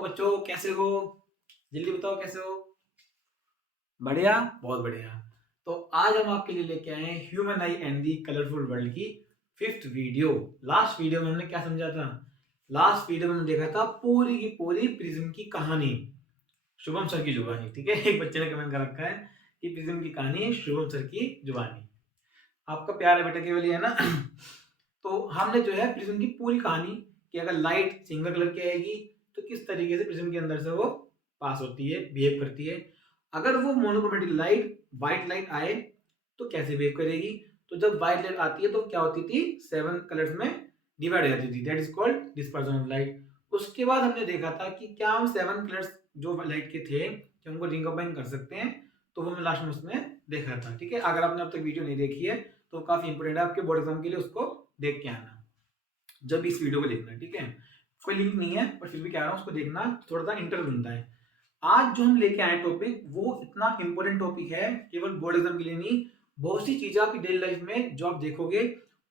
बच्चों, कैसे हो? जल्दी बताओ कैसे हो? बढ़िया, बहुत बढ़िया। तो आज हम आपके लिए लेके आए हैं human I and the colourful world की 5th वीडियो। लास्ट वीडियो में हमने क्या समझा था? लास्ट वीडियो में हमने देखा था पूरी की पूरी प्रिज्म की कहानी, शुभम सर की जुबानी। ठीक है, एक बच्चे ने कमेंट कर रखा है कि प्रिज्म की कहानी शुभम सर की जुबानी। आपका प्यार है बेटा, केवल ये है ना? तो हमने जो है प्रिज्म की पूरी कहानी कि अगर लाइट सिंगल कलर की आएगी तो किस तरीके से प्रिज्म के अंदर से वो पास होती है, बिहेव करती है। अगर वो मोनोक्रोमेटिक लाइट, व्हाइट लाइट आए तो कैसे बिहेव करेगी। तो जब व्हाइट लाइट आती है तो क्या होती थी, 7 कलर्स में डिवाइड हो जाती थी, that is called dispersion of light. उसके बाद हमने देखा था कि क्या हम 7 कलर्स जो लाइट के थे क्या उनको रिकम्बाइन कर सकते हैं। तो वो मैं लास्ट में उसमें देखा था। ठीक है, अगर आपने अब तक वीडियो नहीं देखी है तो काफी इंपोर्टेंट है आपके बोर्ड एग्जाम के लिए, उसको देख के आना जब इस वीडियो को देखना। ठीक है, कोई लिंक नहीं है पर फिर भी कह रहा हूँ उसको देखना, थोड़ा सा इंटरेस्ट बनता है। आज जो हम लेके आए टॉपिक वो इतना इंपॉर्टेंट टॉपिक है, केवल बोर्ड एग्जाम के लिए नहीं, बहुत सी चीजें आपकी डेली लाइफ में जो आप देखोगे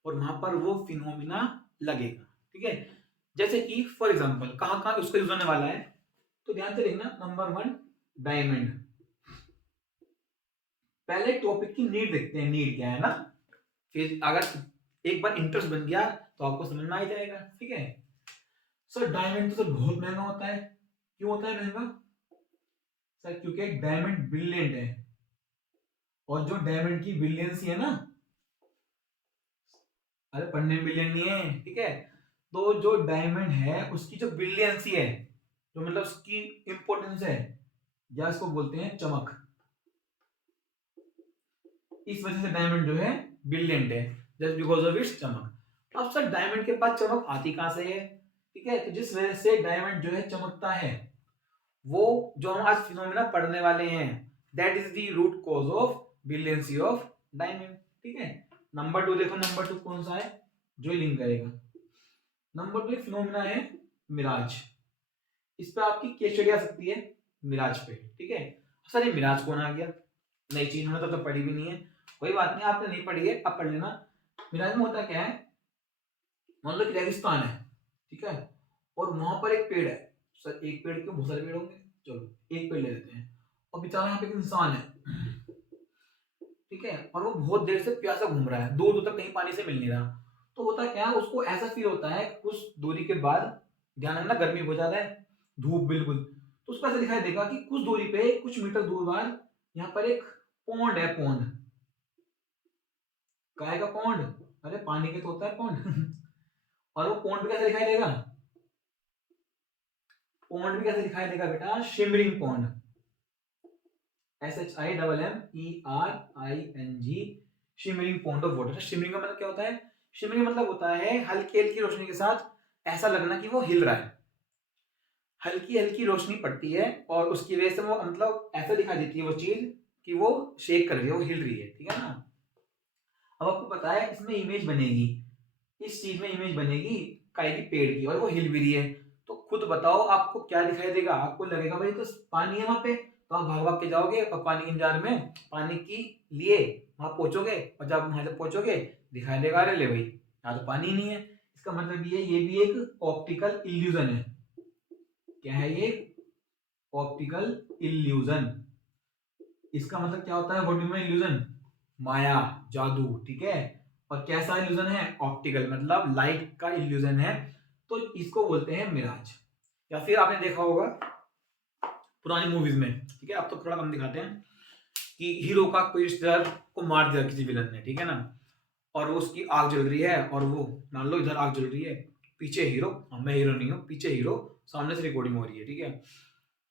और वहां पर वो फिनोमिना लगेगा। ठीक है, जैसे कि फॉर एग्जाम्पल कहाँ कहाँ उसका यूज होने वाला है, तो ध्यान से देखना। Number 1, diamond. पहले टॉपिक की नीड देखते हैं, नीड क्या है ना, फिर अगर एक बार इंटरेस्ट बन गया तो आपको समझ में आ जाएगा। ठीक है, सर डायमंड तो सर बहुत महंगा होता है। क्यों होता है महंगा? सर क्योंकि डायमंड ब्रिलियंट है, और जो डायमंड की ब्रिलियंसी है ना, अरे पढ़ने में ब्रिलियंट नहीं है, ठीक है, तो जो डायमंड है उसकी जो ब्रिलियंसी है, जो मतलब उसकी इंपॉर्टेंस है, या इसको बोलते हैं चमक, इस वजह से डायमंड जो है ब्रिलियंट है, जस्ट बिकॉज ऑफ इट्स चमक। अब सर डायमंड के पास चमक आती कहां से है? ठीक है, तो जिस वजह से डायमंड जो है चमकता है, वो जो हम आज फिनोमेना पढ़ने वाले हैं, that is the root cause of brilliancy of diamond. ठीक है, नंबर 2 देखो, नंबर 2 कौन सा है जो लिंक करेगा? नंबर 2 एक फिनोमेना है मिराज। इस पे आपकी केस स्टडी आ सकती है, मिराज पे। ठीक है, सर ये मिराज कौन आ गया? नई चीज हमने तो पढ़ी भी नहीं है। कोई बात नहीं, आपने नहीं पढ़ी है, अब पढ़ लेना। मिराज में होता क्या है, मान लो कि रेगिस्तान है, ठीक है, और वहां पर एक पेड़ है। सर एक पेड़ क्यों, बहुत सारे पेड़ होंगे, चलो एक पेड़ ले लेते हैं, और बेचारा यहाँ पे एक इंसान है, ठीक है, और वो बहुत देर से प्यासा घूम रहा है, दूर दूर तक कहीं पानी से मिल नहीं रहा। तो होता क्या है, उसको ऐसा फील होता है कुछ दूरी के बाद, ध्यान रखना गर्मी हो जाता है, धूप बिल्कुल, तो उसको ऐसा दिखाई देगा कि कुछ दूरी पे, कुछ मीटर दूर बाद यहाँ पर एक पौंड है, पौंड। काय का पौंड? अरे पानी के तो होता है पौंड। और वो पौंड भी कैसे दिखाई देगा? पौंड भी कैसे दिखाई देगा बेटा? Shimmering pond, SHIMMERING, shimmering point of water. Shimmering का मतलब क्या होता है? शिमरिंग मतलब होता है हल्की हल्की रोशनी के साथ ऐसा लगना कि वो हिल रहा है, हल्की हल्की रोशनी पड़ती है और उसकी वजह से वो मतलब ऐसा दिखाई देती है वो चीज कि वो शेक कर रही है, वो हिल रही है। ठीक है ना? अब आपको पता है इसमें इमेज बनेगी, इस चीज में इमेज बनेगी काय की, पेड़ की, और वो हिल भी रही है। तो खुद बताओ आपको क्या दिखाई देगा? आपको लगेगा भाई तो पानी है वहां पे, तो आप भाग भाग के जाओगे और पानी के इंतजार में पानी की लिए वहां पहुंचोगे, और जब वहां जब पहुंचोगे दिखाई देगा अरे ले भाई यहाँ तो पानी नहीं है। इसका मतलब ये भी एक ऑप्टिकल इल्यूजन है। क्या है ये? Optical illusion. इसका मतलब क्या होता है? What do you mean illusion? माया, जादू। ठीक है, और कैसा इल्यूजन है? ऑप्टिकल, मतलब लाइट का इल्यूजन है, तो इसको बोलते हैं मिराज। या फिर आपने देखा होगा पुरानी मूवीज में, ठीक है, अब तो थोड़ा कम दिखाते हैं, कि हीरो का कोई रिश्तेदार को मार दिया किसी विलन ने, ठीक है ना, और वो उसकी आग जल रही है, और वो मान लो इधर आग जल रही है, पीछे हीरो, मैं हीरो नहीं हूँ, पीछे हीरो, सामने से रिकॉर्डिंग हो रही है, ठीक है,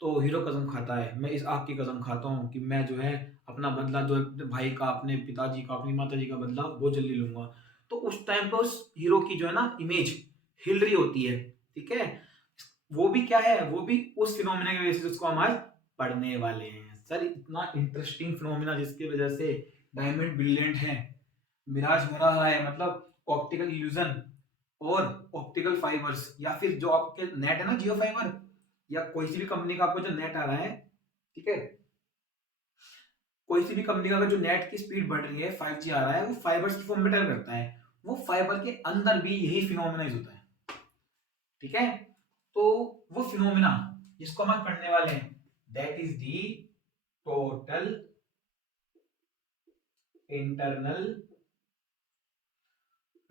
तो हीरो कसम खाता है, मैं इस आग की कसम खाता हूँ कि मैं जो है अपना बदला, जो है भाई का, अपने पिताजी का, अपनी माताजी का बदला बहुत जल्दी लूंगा। तो उस टाइम पर उस हीरो की जो है ना इमेज हिल रही होती है। ठीक है, वो भी क्या है, वो भी उस फिनोमिना की वजह से, उसको हम आज पढ़ने वाले हैं। सर इतना इंटरेस्टिंग फिनोमिना जिसकी वजह से डायमंड ब्रिलियंट है, मिराज हो रहा है, मतलब ऑप्टिकल इल्यूजन और ऑप्टिकल फाइबर्स, या फिर जो आपके नेट है ना, जियो फाइबर, या कोई सी भी कंपनी का आपको जो नेट आ रहा है, ठीक है, कोई सी भी कंपनी का अगर जो नेट की स्पीड बढ़ रही है, 5G आ रहा है, वो फाइबर्स की फॉर्म में ट्रेवल करता है, वो फाइबर के अंदर भी यही फिनोमिना होता है। ठीक है, तो वो फिनोमिना जिसको हम पढ़ने वाले हैं, that is the total internal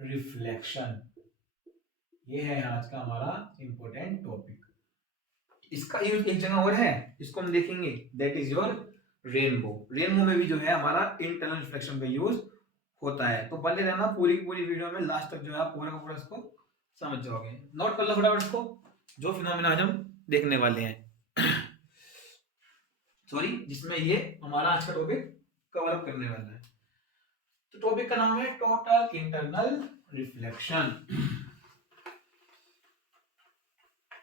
reflection. ये है आज का हमारा इंपॉर्टेंट टॉपिक। इसका यूज एक जगह और है, इसको हम देखेंगे, that is your rainbow. Rainbow में भी जो है हमारा इंटरनल रिफ्लेक्शन का यूज होता है। तो बने रहना पूरी की पूरी वीडियो में, लास्ट तक जो है आप पूरा का पूरा इसको समझ जाओगे। नोट कर लो फटाफट इसको, जो फिनोमेना आज हम देखने वाले हैं सॉरी, जिसमें ये हमारा आज का टॉपिक कवर अप करने वाला है। तो टॉपिक का नाम है total internal reflection.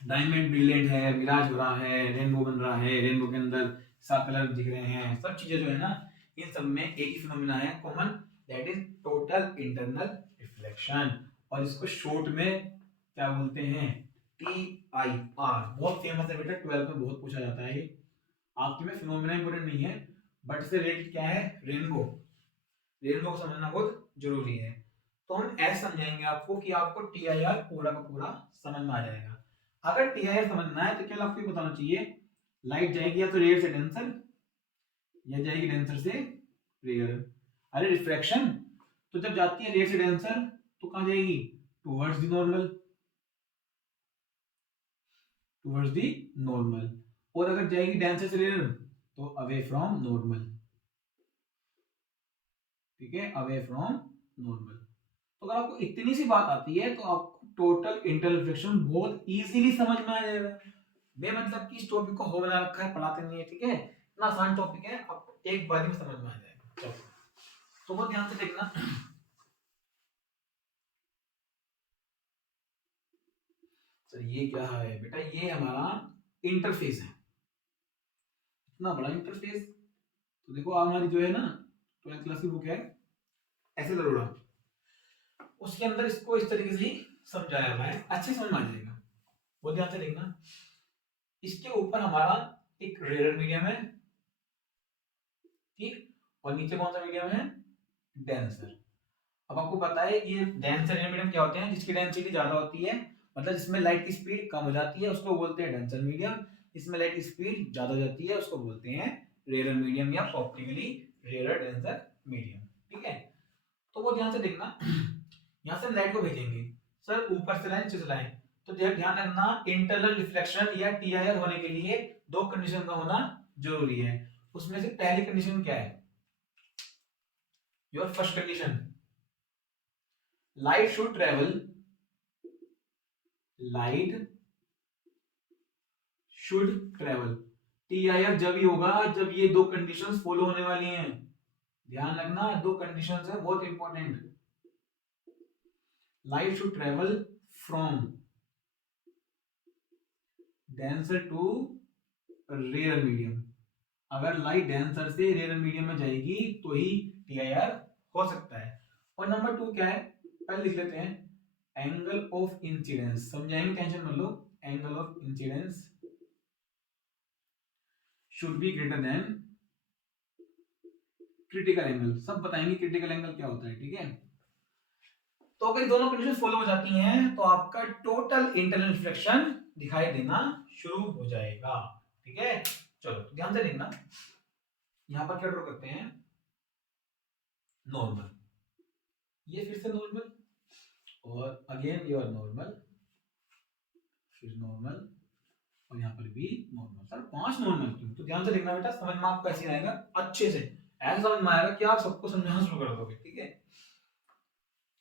Diamond brilliant है, मिराज हो रहा है, रेनबो बन रहा है, रेनबो के अंदर सब कलर दिख रहे हैं, सब चीजें जो है ना, इन सब में एक ही फिनोमेना है common, that is total internal reflection. और इसको शॉर्ट में क्या बोलते हैं, TIR। बहुत फेमस है बेटा, 12th में बहुत पूछा जाता है। आपके में फिनोमेना इंपॉर्टेंट नहीं है, बट इससे रिलेटेड क्या है, रेनबो। रेनबो को समझना बहुत जरूरी है। तो हम ऐसे समझाएंगे आपको कि आपको TIR पूरा का पूरा समझ में आ जाएगा। अगर TIR समझना है तो क्या आपको ये बताना चाहिए, लाइट जाएगी या तो रेयर से डेंसर या जाएगी डेंसर से रेयर। अरे रिफ्रैक्शन तो जब जाती है रेयर से डेंसर तो कहां जाएगी, towards the normal, towards the normal. और अगर जाएगी डेंसर से रेयर तो अवे फ्रॉम नॉर्मल, ठीक है, अवे फ्रॉम नॉर्मल। तो अगर आपको इतनी सी बात आती है तो आपको टोटल इंटरनल रिफ्लेक्शन बहुत इजीली समझ में आ जाएगा। वे मतलब कि इस टॉपिक को हो बना रखा है, पढ़ाते नहीं है, ठीक है, इतना आसान टॉपिक है, आपको एक बार में समझ में आ जाएगा। चलो तो बहुत ध्यान से देखना। सर ये क्या है बेटा, ये हमारा इंटरफेस है, इतना बड़ा इंटरफेस। तो देखो हमारी जो है ना 12th क्लास की बुक है ऐसे जरूर, उसके अंदर इसको इस तरीके से ही समझाया हुआ है, अच्छे समझ में आ जाएगा। बहुत ध्यान से देखना। इसके ऊपर हमारा एक रेयर मीडियम है, ठीक, और नीचे कौन सा मीडियम है, डेंसर। अब आपको पता है ये डेंसर रेयर मीडियम क्या होते हैं, जिसकी डेंसिटी ज्यादा होती है, मतलब जिसमें लाइट की स्पीड कम हो जाती है उसको बोलते हैं डेंसर मीडियम। इसमें लाइट की स्पीड ज्यादा हो जाती है उसको बोलते हैं रेयर मीडियम या ऑप्टिकली रेयर डेंसर मीडियम, ठीक है। तो वो ध्यान से देखना। यहाँ से लाइट को भेजेंगे, सर ऊपर से लाइन नीचे से लाइन, तो ध्यान रखना इंटरनल रिफ्लेक्शन या TIR होने के लिए दो कंडीशन का होना जरूरी है। उसमें से पहली कंडीशन क्या है, your first condition, light should travel, light should travel. TIR जब ही होगा जब ये दो कंडीशंस फॉलो होने वाली हैं। ध्यान रखना, दो कंडीशंस है बहुत important. Light should travel from denser to rare medium. अगर लाइट डेंसर से रेयर मीडियम में जाएगी तो ही TIR हो सकता है। और नंबर 2 क्या है, पहले लिख लेते हैं, एंगल ऑफ इंसिडेंस। समझाएंगे, टेंशन मत लो। Angle of incidence should be greater than critical angle. सब बताएंगे क्रिटिकल एंगल क्या होता है, ठीक है। तो अगर दोनों कंडीशन फॉलो हो जाती हैं तो आपका टोटल इंटरनल रिफ्लेक्शन दिखाई देना शुरू हो जाएगा, ठीक है। चलो ध्यान से देखना, यहां पर क्या ड्रॉ करते हैं, नॉर्मल, ये फिर से नॉर्मल, और अगेन योर नॉर्मल, फिर नॉर्मल, और यहाँ पर भी नॉर्मल। सर 5 नॉर्मल क्यों, तो ध्यान से देखना बेटा, समझ में आपको ऐसे आएगा, अच्छे से ऐसे समझ में आएगा कि आप सबको समझाना शुरू कर दोगे, ठीक है।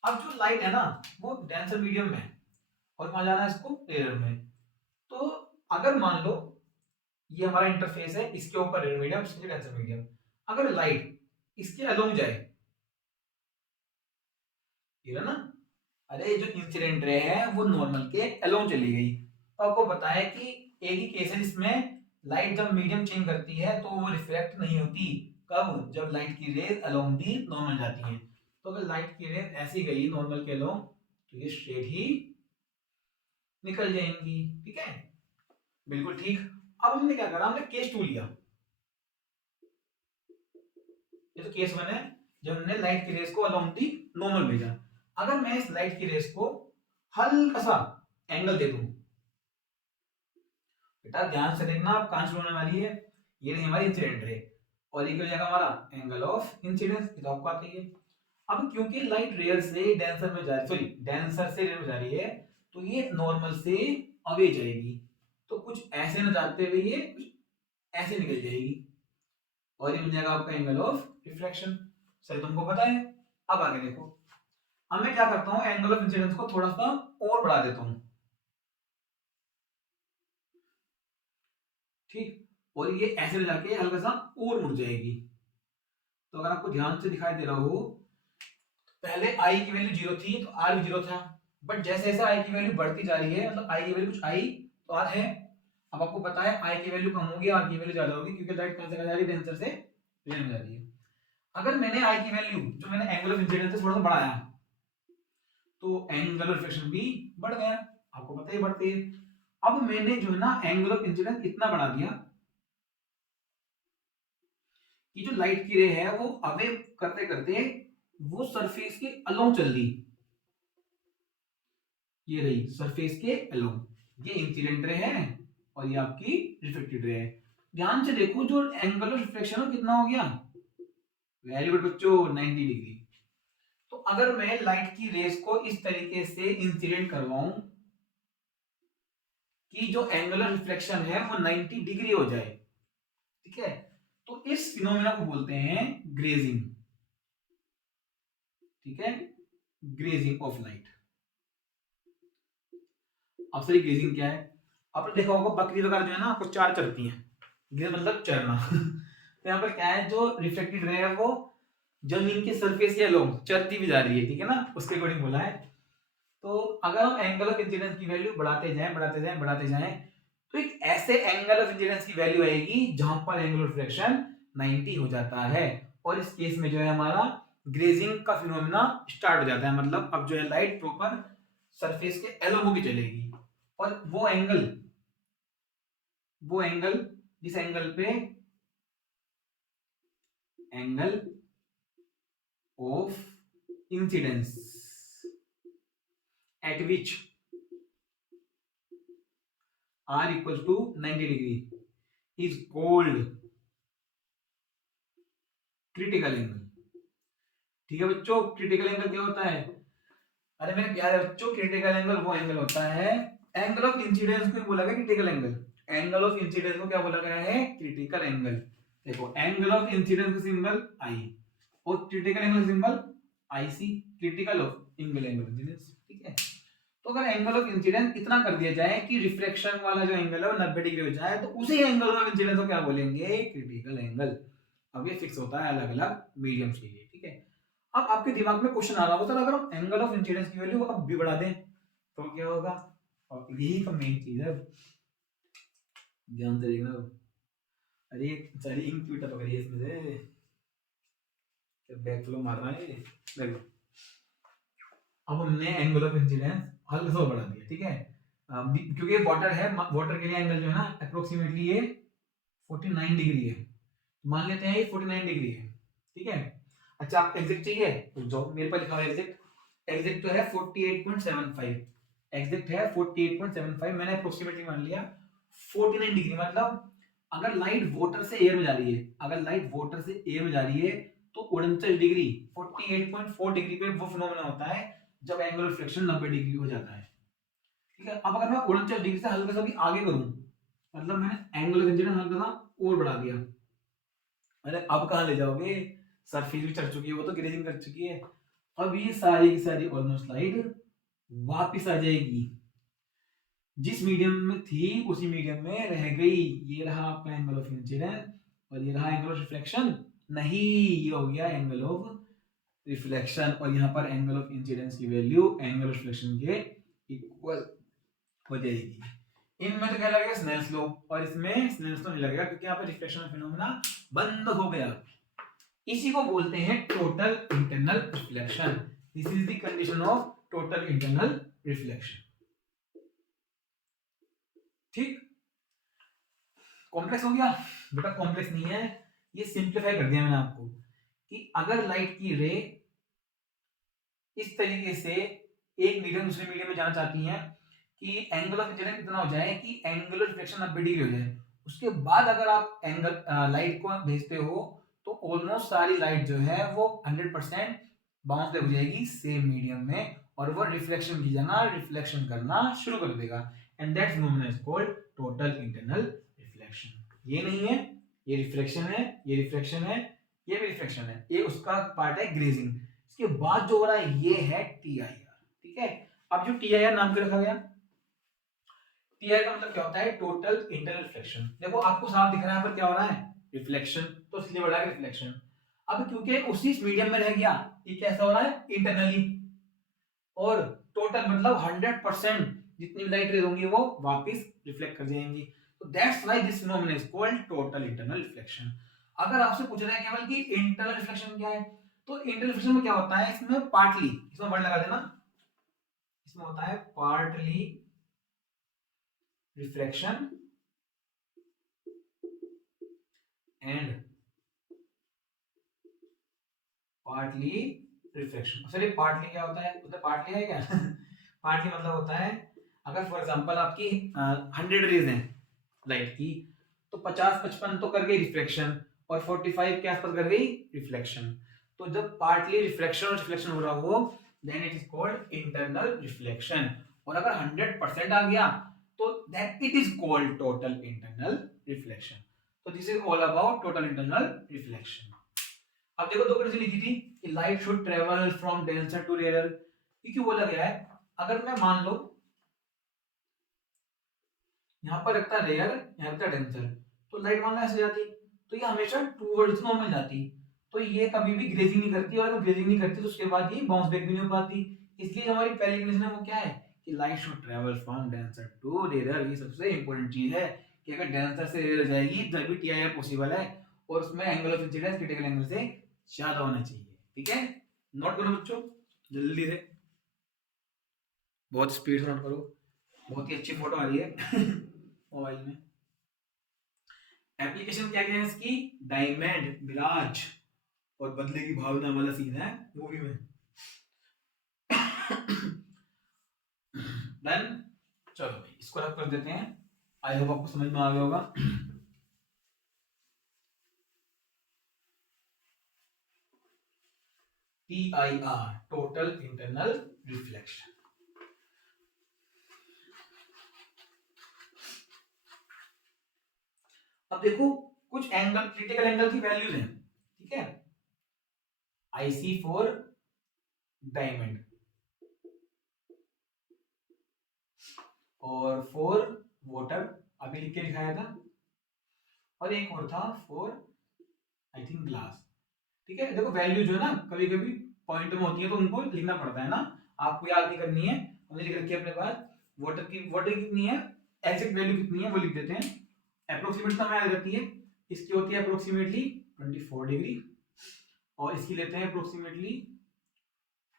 अब जो लाइट है ना वो डेंसर मीडियम में, और कहां जाना है इसको, रेयर में। तो अगर मान लो ये हमारा इंटरफेस है, इसके ऊपर रेयर मीडियम, इसके डेंसर मीडियम, अगर लाइट इसके अलोंग जाए, ये ना, अरे जो इंसिडेंट रे है वो नॉर्मल के अलोंग चली गई, तो आपको बताया कि एक ही केस है जिसमें लाइट जब मीडियम चेंज करती है तो वो रिफ्लेक्ट नहीं होती, कब, जब लाइट की रेज अलोंग दी नॉर्मल जाती है। तो अगर लाइट की रेज ऐसी गई नॉर्मल के अलोंग तो ये स्ट्रेट ही निकल जाएंगी, ठीक है, बिल्कुल ठीक। अब हमने क्या करा, हमने केस 2 लिया, ये तो केस 1 है, जब हमने लाइट की रेस को अलोंग दी नॉर्मल भेजा। अगर मैं इस लाइट की रेस को हल्का सा एंगल दे दूं बेटा ध्यान से देखना, आप कहां शुरू होने वाली है, ये रही हमारी इंसिडेंट रे, और ये क्या हो जाएगा हमारा एंगल ऑफ इंसिडेंस, ये तो आपको आती है। अब क्योंकि लाइट रेयर से डेंसर में जा रही, सॉरी डेंसर से रेयर में जा रही है, तो ये नॉर्मल से अवे जाएगी, तो कुछ ऐसे न जाते हुए ये कुछ ऐसे निकल जाएगी, और ये बन जाएगा आपका एंगल ऑफ रिफ्लेक्शन। सही, तुमको पता है। अब आगे देखो, अब मैं क्या करता हूँ, एंगल ऑफ इंसिडेंस को थोड़ा सा और बढ़ा देता हूँ, ठीक, और ये ऐसे जाके हल्का सा और मुड़ जाएगी। तो अगर आपको ध्यान से दिखाई दे रहा हो, पहले आई की वैल्यू जीरो थी तो आर भी जीरो था, बट जैसे जैसे आई की वैल्यू बढ़ती जा रही है, मतलब आई की वैल्यू कुछ आई तो आर है। अब आपको पता है आई की वैल्यू कम होगी, आर की वैल्यू ज्यादा होगी, क्योंकि लाइट कहां से कहां जा रही है, डेंसर से रेयर में जा रही है। अगर मैंने आई की वैल्यू, जो मैंने एंगल ऑफ इंसिडेंस से थोड़ा सा बढ़ाया, तो एंगल ऑफ रिफ्लेक्शन भी बढ़ गया, आपको पता ही बढ़ती है। अब मैंने जो है ना एंगल ऑफ इंसिडेंस इतना बढ़ा दिया कि जो लाइट की रे है वो अवे करते करते वो सरफेस के अलोंग चल दी, ये रही सरफेस के अलोंग, ये इंसिडेंट रे है और ये आपकी रिफ्लेक्टेड रे है। ध्यान से देखो, जो एंगल ऑफ रिफ्लेक्शन कितना हो गया, वेरी गुड बच्चों, 90 डिग्री। तो अगर मैं लाइट की रेस को इस तरीके से इंसिडेंट करवाऊं कि जो एंगल ऑफ रिफ्लेक्शन है वो 90 डिग्री हो जाए, ठीक है, तो इस फिनोमेना को बोलते हैं ग्रेजिंग, ठीक है, ग्रेजिंग ऑफ लाइट। अब सही ग्रेजिंग क्या है, आपने देखा होगा बकरी वगैरह जो है ना आपको चार चरती हैं, ग्रेज मतलब चरना तो यहाँ पर क्या है, जो रिफ्लेक्टेड रे है वो जमीन के सरफेस के अलोंग चरती भी जा रही है, ठीक है ना, उसके अकॉर्डिंग बोला है। तो अगर हम एंगल ऑफ इंसिडेंस की वैल्यू बढ़ाते जाएं बढ़ाते जाएं बढ़ाते जाएं, तो एक ऐसे एंगल ऑफ इंसिडेंस की वैल्यू आएगी जहां पर एंगल ऑफ रिफ्लेक्शन 90 हो जाता है, और इस केस में जो है हमारा ग्रेजिंग का फिनोमेना स्टार्ट हो जाता है, मतलब अब जो है लाइट प्रॉपर सरफेस के अलोंग होकर चलेगी, और वो एंगल जिस एंगल पे angle of incidence at which r equals to 90 degree is called critical angle, ठीक है बच्चों। क्रिटिकल एंगल क्या होता है, अरे मेरे प्यारे बच्चों, क्रिटिकल एंगल वो एंगल होता है, एंगल ऑफ इंसिडेंस को बोला गया critical angle, angle of incidence को क्या बोला गया है, क्रिटिकल एंगल। देखो एंगल ऑफ इंसिडेंस का सिंबल आई और क्रिटिकल एंगल का symbol IC, critical of angle incidence, ठीक है। तो अगर एंगल ऑफ इंसिडेंस इतना कर दिया जाए कि रिफ्लेक्शन वाला जो एंगल है वो 90 डिग्री हो जाए, तो उसी एंगल ऑफ इंसिडेंस को क्या बोलेंगे, क्रिटिकल एंगल। अब ये फिक्स होता है अलग अलग मीडियम्स के लिए, ठीक है। अब आपके दिमाग में क्वेश्चन आ रहा होगा, अगर हम एंगल ऑफ इंसिडेंस की वैल्यू अब भी बढ़ा दें तो क्या होगा, और यही तो मेन चीज है, ध्यान से देखना। अरे सारी इंक ट्वीट तो करिए इसमें से, बैक फ्लो मार रहा है देखो। अब हमने एंगल ऑफ इंसिडेंस हल्का सा बढ़ा दिया, ठीक है, क्योंकि वाटर है, वाटर के लिए एंगल जो है ना अप्रोक्सीमेटली ये 49 डिग्री है, मान लेते हैं ये 49 डिग्री है, ठीक है। अच्छा आप एग्जैक्ट चाहिए तो जाओ, मेरे पास लिखा हुआ है एग्जैक्ट, एग्जैक्ट तो है 48.75, एग्जैक्ट है 48.75, मैंने अप्रोक्सीमेटली मान लिया 49 डिग्री, मतलब अगर लाइट वाटर से एयर में जा रही है, अगर लाइट वाटर से एयर में जा रही है तो 49 डिग्री 48.4 डिग्री पे वो फिनोमेना होता है जब एंगल ऑफ रिफ्लेक्शन 90 डिग्री हो जाता है, ठीक है। अब अगर मैं 49 डिग्री से हल्का सा भी आगे करूं, मतलब मैंने एंगल ऑफ इंसिडेंस हल्का सा और बढ़ा दिया, अरे अब कहां ले जाओगे, सरफेस भी चढ़ चुकी है, वो तो ग्रेजिंग कर चुकी है, अब ये सारी की सारी ऑलमोस्ट लाइट वापिस आ जाएगी, जिस मीडियम में थी उसी मीडियम में रह गई। ये रहा आपका एंगल ऑफ इंसिडेंस और ये रहा एंगल ऑफ रिफ्लेक्शन, नहीं ये हो गया एंगल ऑफ रिफ्लेक्शन, और यहाँ पर एंगल ऑफ इंसिडेंस की वैल्यू एंगल ऑफ रिफ्लेक्शन के इक्वल हो जाएगी। इनमें तो क्या लगेगा, स्नेल्स लॉ, और इसमें स्नेल्स लॉ नहीं लगेगा क्योंकि यहाँ पर रिफ्लेक्शन फिनोमेना बंद हो गया। इसी को बोलते हैं total internal reflection, this is the condition of total internal reflection, ठीक। कॉम्प्लेक्स हो गया बेटा, कॉम्प्लेक्स नहीं है, ये सिंप्लीफाई कर दिया मैंने आपको, कि अगर लाइट की रे इस तरीके से एक मीडियम दूसरे मीडियम में जाना चाहती हैं कि एंगल ऑफ इंसिडेंस इतना हो जाए कि एंगुलर रिफ्लेक्शन 90 डिग्री हो जाए, उसके बाद अगर आप एंगल लाइट को भेजते हो तो ऑलमोस्ट सारी लाइट जो है वो 100% बाउंस बैक हो जाएगी सेम मीडियम में, और वो रिफ्लेक्शन की जगह रिफ्लेक्शन करना शुरू कर देगा, and that's known as called total internal reflection. ये नहीं है, ये रिफ्लेक्शन है, ये रिफ्लेक्शन है, ये भी रिफ्लेक्शन है, ये उसका पार्ट है ग्रेजिंग। इसके बाद जो हो रहा है ये है टीआईआर। ठीक है, अब जो टीआईआर नाम क्यों रखा गया, टीआईआर का मतलब क्या होता है, टोटल इंटरनल रिफ्लेक्शन। देखो आपको साफ दिख रहा है यहाँ पर क्या हो रहा है, रिफ्लेक्शन, तो इसलिए बढ़ा है रिफ्लेक्शन। अब क्योंकि उसी मीडियम में रह गया, ये कैसा हो रहा है इंटरनली, और टोटल मतलब 100% जितनी लाइट रेज होंगी वो वापस रिफ्लेक्ट कर जाएंगी, तो that's why this phenomenon is called total internal reflection. अगर आपसे पूछ रहा है केवल कि इंटरनल रिफ्लेक्शन क्या है, तो इंटरनल रिफ्लेक्शन में क्या होता है, इसमें पार्टली, इसमें वर्ड लगा देना, इसमें होता है partly reflection and partly reflection. Sorry partly क्या होता है, मतलब पार्टली है क्या पार्टली मतलब होता है अगर फॉर एग्जांपल आपकी 100 रेज हैं लाइट की, तो 50-55 तो कर गई रिफ्लेक्शन और 45 के आसपास कर गई रिफ्लेक्शन। तो जब पार्टली रिफ्लेक्शन और रिफ्लेक्शन हो रहा हो then it is called internal reflection, और अगर 100% आ गया तो then it is called total internal reflection. तो this is all about total internal reflection. अब देखो दो कंडीशन लिखी थी कि light should travel from denser to rare, ये क्यों बोला गया है, अगर मैं मान लो यहाँ पर रखता रेयर, यहाँ रखता डेंसर, तो लाइट मान लो ऐसे जाती, तो ये हमेशा टूवर्ड्स नॉर्मल जाती, तो ये कभी भी ग्रेजिंग नहीं करती, और अगर ग्रेजिंग नहीं करती तो उसके बाद ये बाउंस बैक भी नहीं हो पाती। इसलिए हमारी पहली कंडीशन है वो क्या है कि light should travel from denser to rare. ये सबसे इंपॉर्टेंट चीज है कि अगर डेंसर से रेयर जाएगी तभी टीआईआर पॉसिबल है, और उसमें angle of incidence critical angle से ज्यादा होना चाहिए। ठीक है, नोट करो बच्चों जल्दी से, बहुत स्पीड से नोट करो, बहुत ही अच्छी फोटो आ रही है मोबाइल में। एप्लीकेशन क्या क्या है इसकी, डायमंड, मिराज और बदले की भावना वाला सीन है मूवी में डन, चलो भाई इसको रख कर देते हैं, आई होप आपको समझ में आ गया होगा। TIR total internal reflection. अब देखो कुछ एंगल, क्रिटिकल एंगल की वैल्यूज हैं, ठीक है, IC फॉर डायमंड और फॉर वाटर, अभी लिख के दिखाया था, और एक और था फॉर आई थिंक ग्लास। ठीक है, देखो वैल्यू जो है ना कभी कभी पॉइंट में होती है तो उनको लिखना पड़ता है ना, आपको याद नहीं करनी है, हमने लिख रखी है अपने पास, वाटर कितनी है, एग्जैक्ट वैल्यू कितनी है वो लिख देते हैं, अप्रोक्सीमेट हमें याद रहती है, इसकी होती है अप्रोक्सीमेटली 24 डिग्री, और इसकी लेते हैं अप्रोक्सीमेटली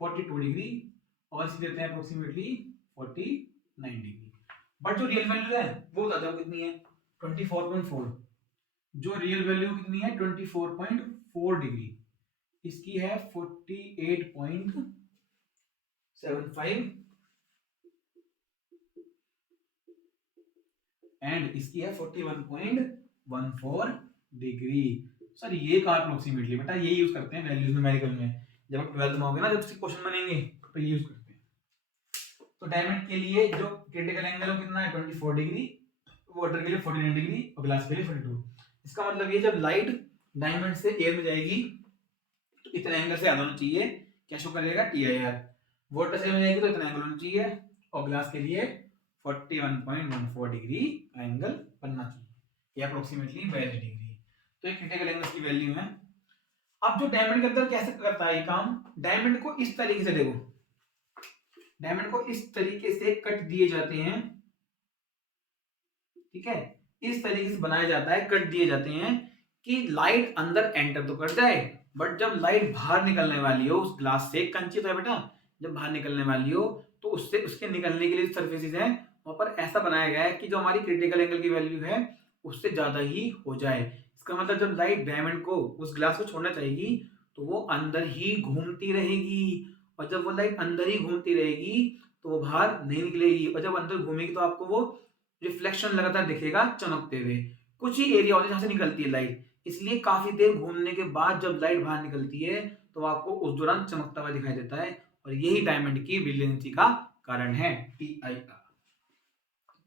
42 डिग्री, और इसकी लेते हैं अप्रोक्सीमेटली 49 डिग्री। बट जो रियल वैल्यू है वो बता दो कितनी है, 24.4, जो रियल वैल्यू कितनी है 24.4 डिग्री, इसकी है 48.75 एंड इसकी है 41.14 डिग्री। सर ये कहा अप्रोक्सीमेटली, बेटा ये यूज करते हैं वैल्यूज न्यूमेरिकल में, जब आप 12th में होगे ना, जब क्वेश्चन बनेंगे तो ये यूज करते हैं। तो डायमंड के लिए जो क्रिटिकल एंगल है कितना है 24 डिग्री, वाटर के लिए 49 डिग्री और ग्लास के लिए 42। इसका मतलब ये जब लाइट डायमंड से एयर में जाएगी तो इतने एंगल से ज्यादा होना चाहिए, क्या शो करेगा TIR, वाटर से में जाएगी तो इतना एंगल होना चाहिए, और ग्लास के लिए 41.14 डिग्री का एंगल बनना चाहिए, ये अप्रोक्सीमेटली 42 डिग्री। तो ये क्रिटिकल एंगल की वैल्यू है। अब जो डायमंड के अंदर कैसे करता है ये काम, डायमंड को इस तरीके से देखो, डायमंड को इस तरीके से कट दिए जाते हैं, ठीक है, इस तरीके से बनाया जाता है, कट दिए जाते हैं कि लाइट अंदर एंटर तो कर जाए, बट जब लाइट बाहर निकलने वाली हो उस ग्लास से, कंची तो है बेटा, जब बाहर निकलने वाली हो तो उससे उसके निकलने के लिए सर्फेसिस है वहां पर ऐसा बनाया गया है कि जो हमारी क्रिटिकल एंगल की वैल्यू है उससे ज्यादा ही हो जाए। इसका मतलब जब लाइट डायमंड को उस ग्लास को छोड़ना चाहेगी तो वो अंदर ही घूमती रहेगी, और जब वो लाइट अंदर ही घूमती रहेगी तो वो बाहर नहीं निकलेगी, और जब अंदर घूमेगी तो आपको वो रिफ्लेक्शन लगातार दिखेगा चमकते हुए। कुछ ही एरिया होता है जहाँ से निकलती है लाइट, इसलिए काफी देर घूमने के बाद जब लाइट बाहर निकलती है तो आपको उस दौरान चमकता हुआ दिखाई देता है, और यही डायमंड की ब्रिलियंसी का कारण है, TIR।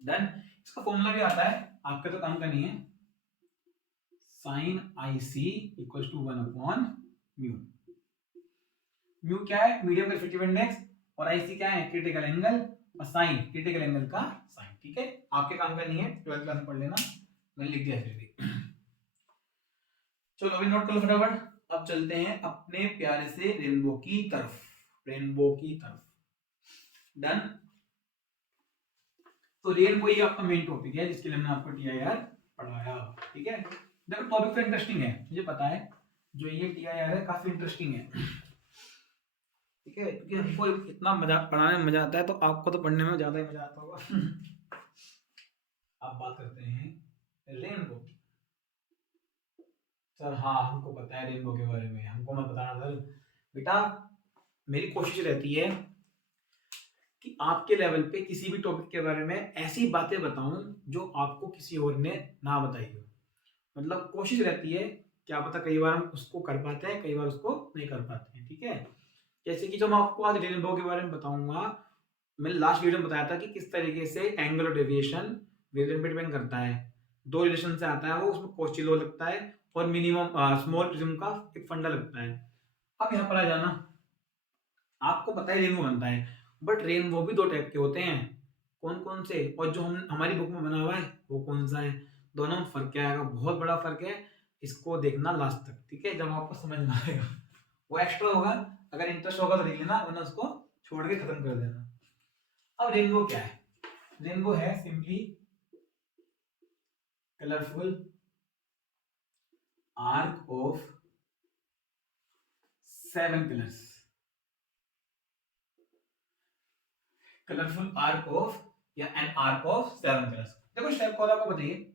देन इसका फॉर्मूला भी आता है, आपका तो काम का नहीं है, sin IC equals to 1 upon mu. Mu क्या है? मीडियम रिफ्रैक्टिव इंडेक्स, और IC क्या है? क्रिटिकल एंगल, और साइन क्रिटिकल एंगल का साइन। ठीक है, आपके काम का नहीं है, 12th क्लास में पढ़ लेना, मैंने लिख दिया फिर भी। चलो अभी नोट कर लो फटाफट। अब चलते हैं अपने प्यारे से रेनबो की तरफ, रेनबो की तरफ। डन। तो रेनबो ही आपका मेन टॉपिक है जिसके लिए मैंने आपको TIR पढ़ाया। ठीक है, देखो टॉपिक तो इंटरेस्टिंग है, मुझे पता है, जो ये TIR है काफी इंटरेस्टिंग है। ठीक है, क्योंकि हमको इतना मजा पढ़ाने में मजा आता है, तो आपको तो पढ़ने में ज्यादा ही मजा आता होगा। अब बात करते हैं रेनबो की। सर हाँ, हमको पता है रेनबो के बारे में, हमको मैं बताना सर। बेटा मेरी कोशिश रहती है कि आपके लेवल पे किसी भी टॉपिक के बारे में ऐसी बातें बताऊं जो आपको किसी और ने ना बताई हो। मतलब कोशिश रहती है, क्या पता कई बार हम उसको कर पाते हैं, कई बार उसको नहीं कर पाते हैं। ठीक है, जैसे कि जो मैं आपको आज रेनबो के बारे में बताऊंगा, मैंने लास्ट वीडियो में बताया था कि किस तरीके से एंगल ऑफ डेविएशन वेवलेंथ पे डिपेंड करता है। दो रिलेशन से आता है वो, उसमें कॉची लॉ लगता है और मिनिमम स्मॉल प्रिज्म का एक फंडा लगता है। अब यहाँ पर आ जाना, आपको पता है रेनबो बनता है, बट रेनबो भी दो टाइप के होते हैं। कौन कौन से, और जो हम हमारी बुक में बना हुआ है वो कौन सा है, दोनों में फर्क क्या आएगा? बहुत बड़ा फर्क है। इसको देखना लास्ट तक, ठीक है, जब आपको समझ में आएगा। वो एक्स्ट्रा होगा, अगर इंटरेस्ट होगा तो देख लेना, वरना उसको छोड़ के खत्म कर देना। अब रेनबो क्या है? रेनबो है simply colourful arc of 7 colours. Colourful arc of, या एन आर्क ऑफ 7 कलर्स। देखो शेप को आपको बताइए,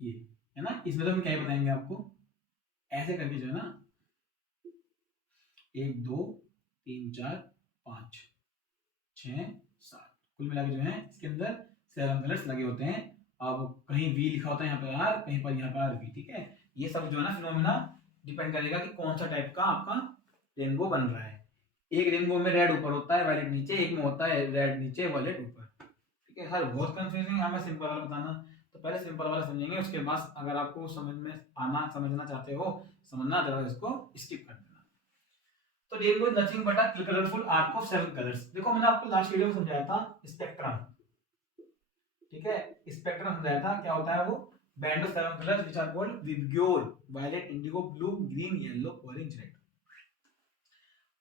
ये है ना, इसमें तो हम क्या ही बताएंगे आपको, ऐसे करके जो है ना, 1 2 3 4 5 6 7, कुल मिला के जो है इसके अंदर 7 कलर्स लगे होते हैं। अब कहीं वी लिखा होता है यहाँ पे आर, कहीं पर यहाँ पे आर वी। ठीक है, ये सब जो है ना फिनोमेना डिपेंड करेगा कि कौन सा टाइप का आपका रेनबो बन रहा है। एक रेनबो में रेड ऊपर होता है, वायलेट नीचे, एक में होता है रेड नीचे वायलेट ऊपर। ठीक है सर, बहुत कंफ्यूजिंग है, मैं सिंपल वाला बताना, तो पहले सिंपल वाला समझेंगे, उसके बाद अगर आपको समझ में आना, समझना चाहते हो समझना, तो इसको स्किप कर देना। तो rainbow is nothing but a colourful arc of 7 colours. देखो मैंने आपको लास्ट वीडियो में समझाया था स्पेक्ट्रम। ठीक है, स्पेक्ट्रम समझाया था, क्या होता है वो? Band of 7 colours which are called VIBGYOR, violet, indigo, blue, green, yellow, orange, red.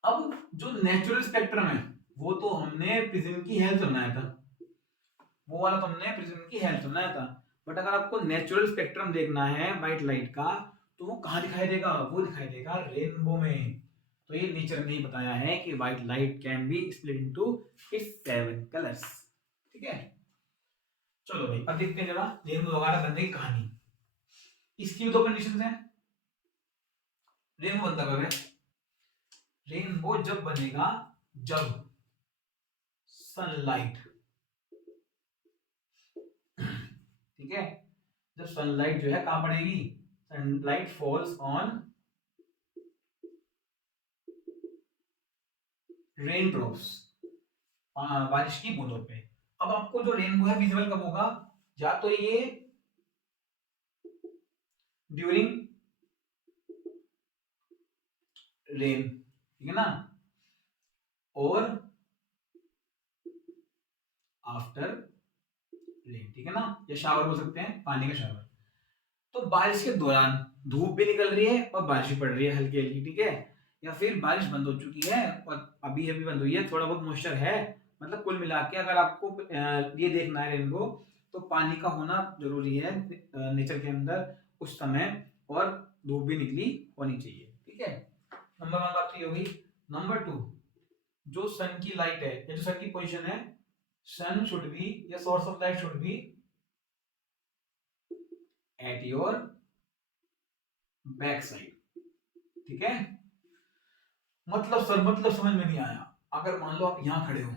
अब जो नेचुरल स्पेक्ट्रम है वो तो हमने प्रिज्म की हेल्प से बनाया था, वो वाला तो हमने प्रिज्म की हेल्प से बनाया था। बट अगर आपको नेचुरल स्पेक्ट्रम देखना है व्हाइट लाइट का, तो वो कहाँ दिखाई देगा? वो दिखाई देगा रेनबो में। तो ये नेचर ने ही बताया है कि white light can be split into its 7 colours. ठीक है, चलो भाई अब देखते हैं जरा रेनबो वगैरह बनने की कहानी। इसकी भी दो कंडीशंस हैं। रेनबो बनता कब है? रेनबो जब बनेगा जब सनलाइट, ठीक है, जब सनलाइट जो है कहां पड़ेगी? Sunlight falls on rain drops, बारिश की बूंदों पे। अब आपको जो रेनबो है विजिबल कब होगा? या तो ये ड्यूरिंग रेन, ठीक है ना, और आफ्टर रेन, ठीक है ना, या शावर बोल सकते हैं, पानी का शावर। तो बारिश के दौरान धूप भी निकल रही है और बारिश भी पड़ रही है हल्की हल्की, ठीक है, या फिर बारिश बंद हो चुकी है और अभी अभी बंद हुई है, थोड़ा बहुत मॉइस्चर है। मतलब कुल मिला के अगर आपको ये देखना है रेनबो, तो पानी का होना जरूरी है नेचर के अंदर उस समय, और धूप भी निकली होनी चाहिए। ठीक है, नंबर 1 बात तो ये होगी। नंबर 2, जो सन की लाइट है या जो सन की पोजीशन है, सन शुड बी या source of light should be at your back side. ठीक है, मतलब सर मतलब समझ में नहीं आया। अगर मान लो आप यहां खड़े हो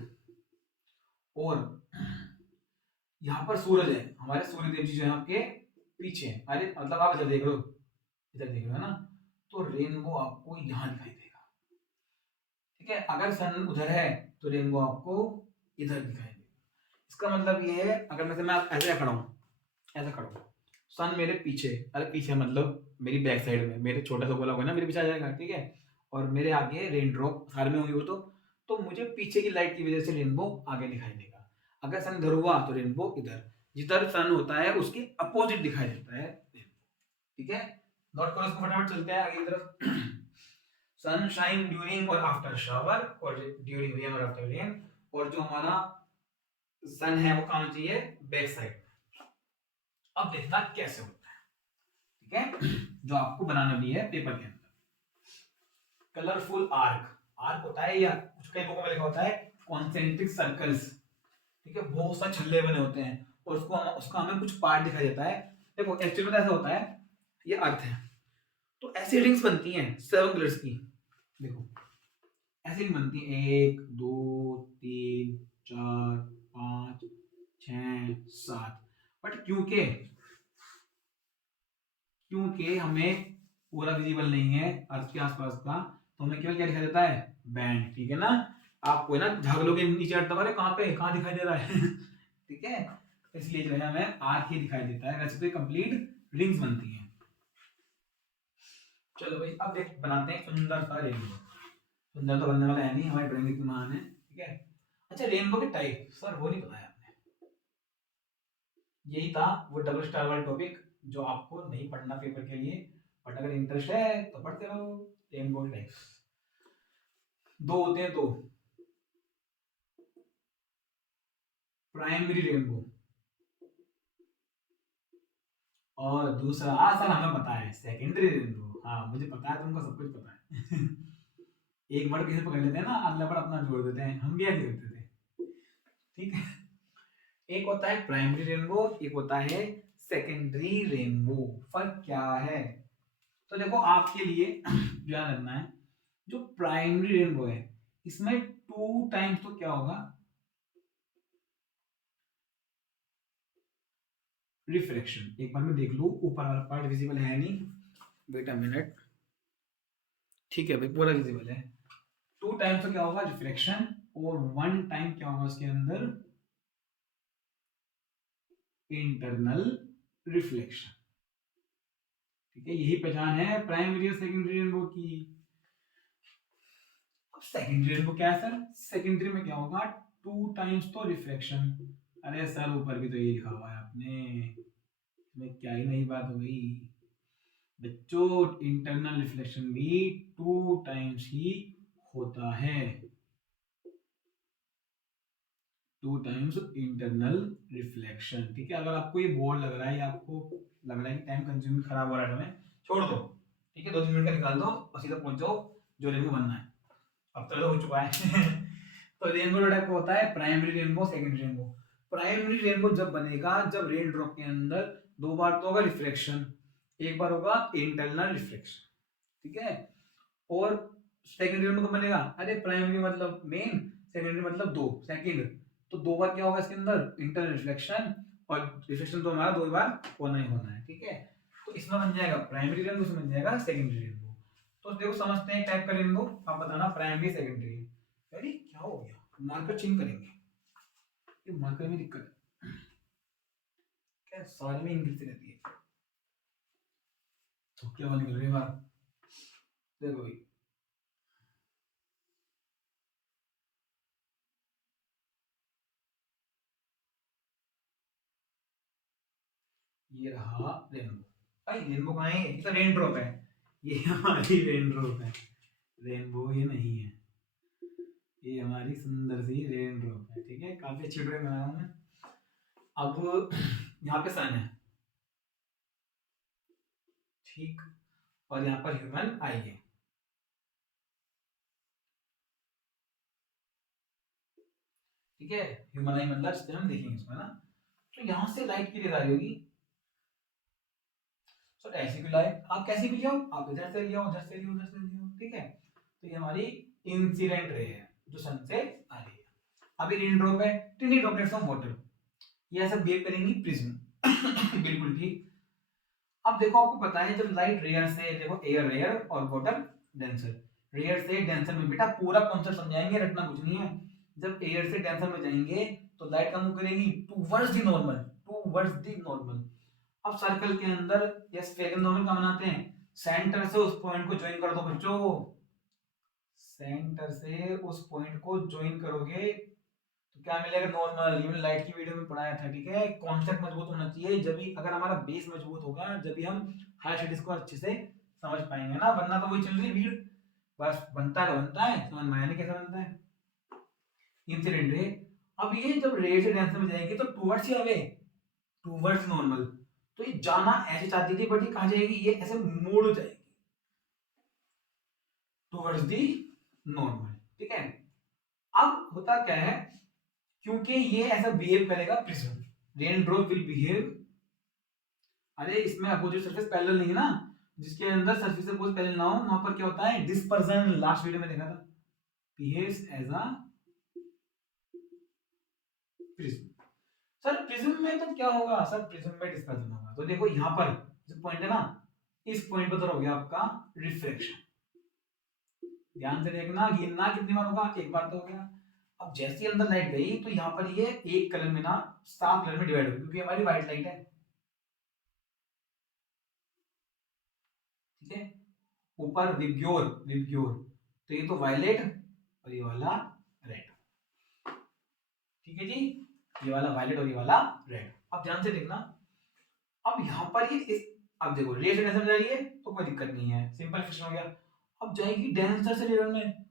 और यहाँ पर सूरज है, हमारे सूर्य देव जी जो है आपके पीछे हैं। अरे मतलब आप इधर देख रहे हो, इधर देख रहे हो ना, तो रेनबो आपको यहाँ दिखाई देगा। ठीक है, अगर सन उधर है तो रेनबो आपको इधर दिखाई देगा। इसका मतलब ये है, अगर मैं ऐसे खड़ा हूँ, ऐसा खड़ा हूँ, सन मेरे पीछे, अरे पीछे मतलब मेरी बैक साइड में, मेरे छोटा सा गोला होगा ना मेरे पीछे आ जाएगा, ठीक है, और मेरे आगे रेन ड्रॉप सारे में होंगे वो, तो मुझे पीछे की लाइट की वजह से रेनबो आगे दिखाई देगा। अगर सन इधर हुआ तो रेनबो इधर, जिधर सन होता है उसके अपोजिट दिखाई देता है रेनबो। ठीक है, नोट करो इसको, फटाफट चलते हैं आगे की तरफ। सनशाइन ड्यूरिंग और आफ्टर शावर, और ड्यूरिंग रेन और आफ्टर रेन, और जो हमारा सन है वो कहाँ चाहिए, बैक साइड। अब देखना कैसे होता है, ठीक है, जो आपको बनाना भी है पेपर के अंदर। कलरफुल आर्क, आर्क होता है, या कुछ कई बुकों में लिखा होता है कॉन्सेंट्रिक सर्कल्स। ठीक है, बहुत सारे छल्ले बने होते हैं, और उसका हमें कुछ पार्ट दिखाई देता है। देखो एक्चुअली ऐसा होता है, ये अर्थ है, तो ऐसी रिंग्स बनती हैं 7 कलर्स की। देखो ऐसी रिंग बनती है, 1 2 3 4 5 6 7, बट क्योंकि क्योंकि हमें पूरा विजिबल नहीं है अर्थ के आसपास का, तो हमें केवल क्या दिखाई देता है, बैंड। ठीक है ना, आपको है ना झाग लोगे नीचे हटता, अरे कहाँ पे कहाँ दिखाई दे रहा है ठीक है, इसलिए जो है हमें आर्क ही दिखाई देता है, वैसे तो कंप्लीट रिंग्स बनती हैं। चलो भाई अब देख बनाते हैं सुंदर सा रेनबो। सुंदर तो बनने वाला है नहीं, हमारी ड्राइंग इतनी महान है। ठीक है, अच्छा रेनबो के टाइप सर वो नहीं बताया आपने, यही था वो डबल स्टार वाला टॉपिक जो आपको नहीं पढ़ना पेपर के लिए, बट अगर इंटरेस्ट है तो पढ़ते रहो। रेनबो के टाइप्स दो होते हैं, तो प्राइमरी रेनबो, और दूसरा सर हमें पता है सेकेंडरी रेनबो। हाँ मुझे पता है, तुमको सब कुछ पता है एक वर्ड किसे पकड़ लेते हैं ना, अगला वर्ड अपना जोड़ देते हैं, हम भी ऐसे करते थे। ठीक है, एक होता है प्राइमरी रेनबो, एक होता है सेकेंडरी रेनबो। फर्क क्या है, तो देखो आपके लिए ध्यान रखना है, जो प्राइमरी रेनबो है इसमें 2 टाइम्स तो क्या होगा, रिफ्लेक्शन। एक बार मैं देख लू, ऊपर वाला पार्ट विजिबल है नहीं, वेट अ मिनट। ठीक है भाई पूरा विजिबल है। 2 टाइम्स तो क्या होगा, रिफ्लेक्शन, और 1 टाइम क्या होगा उसके अंदर, इंटरनल रिफ्लेक्शन। ठीक है, यही पहचान है प्राइमरी और सेकेंडरी रेनबो की। अब सेकेंडरी रेनबो क्या है सर, सेकेंडरी में क्या होगा, 2 टाइम्स तो रिफ्लेक्शन। अरे सर ऊपर भी तो ये लिखा हुआ है आपने, इसमें क्या ही नई बात हो गई बच्चों, इंटरनल रिफ्लेक्शन भी 2 टाइम्स ही होता है। 2 टाइम्स इंटरनल रिफ्लेक्शन। ठीक है, अगर आपको ये बोर लग रहा है या आपको लग रहा है कि टाइम कंज्यूमिंग खराब हो रहा है हमें, छोड़ दो। ठीक है, 2-3 मिनट का निकाल दो और सीधा पहुंच जाओ जो रेनबो बनना है। अब तो हो चुका है तो रेनबो टाइप का होता है primary rainbow, secondary rainbow. Primary rainbow जब बनेगा जब रेन ड्रॉप के अंदर 2 बार तो होगा रिफ्लेक्शन, एक बार होगा इंटरनल रिफ्लेक्शन। ठीक है, और सेकेंडरी में कब बनेगा, अरे प्राइमरी मतलब मेन, सेकेंडरी मतलब 2 सेकंड, तो 2 बार क्या होगा इसके अंदर, इंटरनल रिफ्लेक्शन, और रिफ्लेक्शन तो हमारा 2 बार होना ही होना है। ठीक है, तो इसमें बन जाएगा प्राइमरी रेनबो, इसमें बन जाएगा सेकेंडरी रेनबो। तो देखो समझते हैं टाइप का रेनबो, आप बताना प्राइमरी सेकेंडरी। अरे क्या हो गया, मार्कर चेंज करेंगे, ये मार्कर में दिक्कत है क्या, सारे में इंग्लिश रहती है, तो क्या निकल रही है बात, देखो भाई ये रहा रेनबो। भाई रेनबो कहाँ है, ये तो रेन ड्रॉप है, ये हमारी रेन ड्रॉप है, रेनबो ये नहीं है, ये हमारी सुंदर सी रेन ड्रॉप है। ठीक है, काफी अच्छी ड्राइंग बना रहा हूँ मैं। अब यहाँ पे सन है, ठीक, और यहाँ पर ह्यूमन आई है। ठीक है, ह्यूमन आई मतलब जिससे हम देखेंगे इसमें ना, तो यहाँ से लाइट की रेज आ रही होगी, सो ऐसे भी लाइट आप कैसे भी ले आओ, आप इधर से ले आओ, उधर से ले आओ, उधर से ले आओ। ठीक है, तो ये हमारी इंसिडेंट रे है जो सन से आ रही है। अभी रेन ड्रॉप है, टिनी ड्रॉपलेट्स ऑफ वाटर, ये ऐसा बिहेव करेंगी प्रिज्म। बिल्कुल ठीक। अब देखो आपको पता है जब लाइट रेयर से, देखो एयर रेयर और वाटर डेंसर, रेयर से डेंसर में, बेटा पूरा कॉन्सेप्ट समझाएंगे, रटना कुछ नहीं है। जब एयर से डेंसर में जाएंगे तो लाइट का मूव करेगी towards the normal, towards the normal. अब सर्कल के अंदर या स्फीयर के नॉर्मल का बनाते हैं, सेंटर से उस पॉइंट को ज्वाइन कर दो बच्चों, सेंटर से उस पॉइंट को ज्वाइन करोगे तो क्या मिलेगा, नॉर्मल। ये लाइट की वीडियो में पढ़ाया था, ठीक है। कॉन्सेप्ट मजबूत होना चाहिए, जब भी, अगर हमारा बेस मजबूत होगा जब भी हम हायर स्टडीज को अच्छे से समझ पाएंगे ना, वरना तो वही चल रही है भीड़, बस बनता है बनता है, समझ में आया नहीं कैसे बनता है। इंसिडेंट रे, अब ये जब रे से डेंसर में जाएगी तो टूवर्ड्स ही अवे, टूवर्ड्स नॉर्मल, तो ये जाना ऐसे चाहती थी बट ये कहां जाएगी, ये ऐसे मोड़ जाएगी टूवर्ड्स दी नॉर्मल, ठीक है। अब होता क्या है, क्योंकि ये ऐसा बिहेव करेगा prism, rain drop will behave, अरे इसमें अपोजिट सरफेस पैरेलल नहीं है ना, जिसके अंदर सरफेस अपोजिट पैरेलल ना हो वहां पर क्या होता है, डिस्पर्जन, लास्ट वीडियो में देखा था, behaves as a prism. Sir prism में तो क्या होगा, सर प्रिज्म में डिस्पर्जन होगा, तो देखो यहां पर जो पॉइंट है ना, इस पॉइंट पर हो गया आपका रिफ्लेक्शन, ध्यान से देखना, गिनना कितनी बार होगा, एक बार तो हो गया। अब जैसे ही अंदर लाइट गई तो यहाँ पर ये एक कलर में ना 7 कलर में डिवाइड होगी, क्योंकि हमारी व्हाइट लाइट है, ठीक है। ऊपर विबग्योर, विबग्योर, तो ये तो वायलेट और ये वाला रेड, ठीक है जी, ये वाला वायलेट और ये वाला रेड। अब ध्यान से देखना, अब यहाँ पर ये इस, अब देखो रे से डेंसर में जा रही है तो कोई दिक्कत नहीं है, सिंपल फिक्शन हो गया। अब जाएगी डेंसर से रेयर में,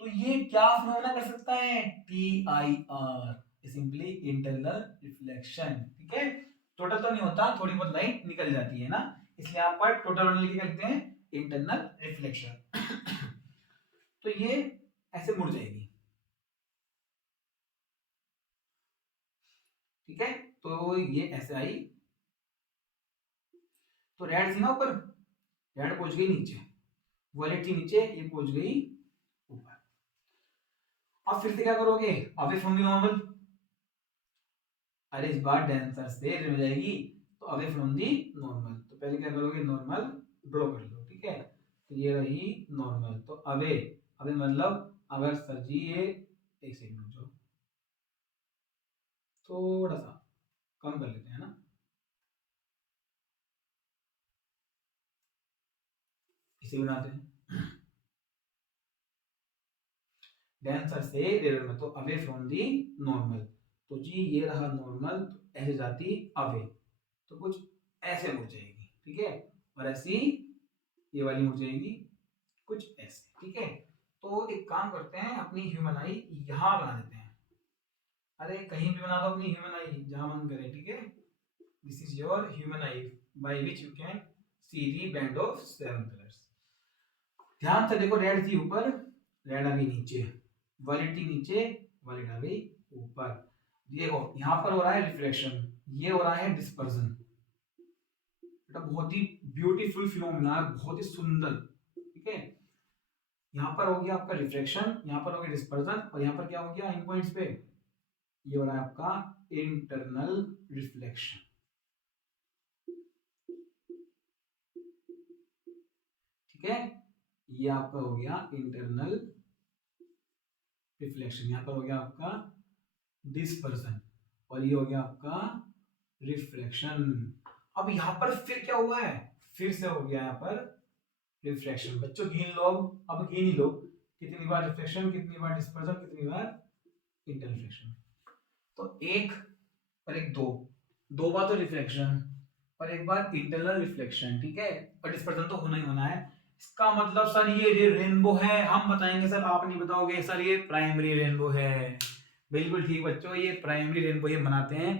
तो ये क्या फिनोमेना कर सकता है, TIR, सिंपली इंटरनल रिफ्लेक्शन, ठीक है। टोटल तो नहीं होता, थोड़ी बहुत लाइट निकल जाती है ना, इसलिए आप पर टोटल होने लिख करते हैं इंटरनल रिफ्लेक्शन। तो ये ऐसे मुड़ जाएगी, ठीक है। तो ये ऐसे आई, तो रेड थी ना ऊपर, रेड पहुंच गई नीचे, वॉयलेट थी नीचे, ये पहुंच गई ऊपर। अब फिर से क्या करोगे, अवे फ्रॉम द नॉर्मल, अरे इस बार डेंसर से मिल जाएगी, तो अवे फ्रॉम दी नॉर्मल, तो पहले क्या करोगे, नॉर्मल ड्रॉ कर लो, ठीक है। तो ये रही नॉर्मल, तो अवे, अवे मतलब अगर सर जी ये, एक सेकंड जो थोड़ा सा कम कर लेते हैं ना, इसे बनाते हैं डेंसर से रेयर में, तो अवे फ्रॉम दी नॉर्मल, तो जी ये रहा नॉर्मल, तो ऐसे जाती अवे, तो कुछ ऐसे मुड़ जाएगी, ठीक है। और ऐसी ये वाली मुड़ जाएगी कुछ ऐसे, ठीक है। तो एक काम करते हैं, अपनी ह्यूमन आई यहां बना देते हैं, अरे कहीं भी बना दो अपनी ह्यूमन आई जहां मन करे, ठीक है। This is your human I by which you can see the band of 7 colours. ध्यान से देखो, रेड थी ऊपर, रेड आ गई नीचे, वायलेट थी नीचे, वायलेट आ गई ऊपर। देखो यहां पर हो रहा है रिफ्लेक्शन, ये हो रहा है डिस्पर्जन, बेटा बहुत ही ब्यूटीफुल फिनोमेना है, बहुत ही सुंदर, ठीक है। यहाँ पर हो गया आपका रिफ्लेक्शन, यहाँ पर हो गया डिस्पर्जन, और यहाँ पर क्या हो गया इन पॉइंट्स पे, ये हो रहा है आपका इंटरनल रिफ्लेक्शन, ठीक है। ये आपका हो गया इंटरनल रिफ्लेक्शन, यहाँ पर हो गया आपका डिस्पर्जन, और ये हो गया आपका रिफ्लेक्शन। अब यहाँ पर फिर क्या हुआ है, फिर से हो गया यहाँ पर रिफ्लेक्शन, बच्चों गिन लो, अब गिन ही लो, कितनी बार रिफ्लेक्शन, कितनी बार डिस्पर्जन, कितनी बार इंटरनल रिफ्लेक्शन। तो एक और एक, दो, दो बार तो रिफ्लेक्शन और एक बार इंटरनल रिफ्लेक्शन, ठीक है। और डिस्पर्जन तो होना ही होना है, इसका मतलब सर ये रेनबो है, हम बताएंगे सर, आप नहीं बताओगे सर ये प्राइमरी रेनबो है। बिल्कुल ठीक बच्चों, ये प्राइमरी रेनबो ये बनाते हैं,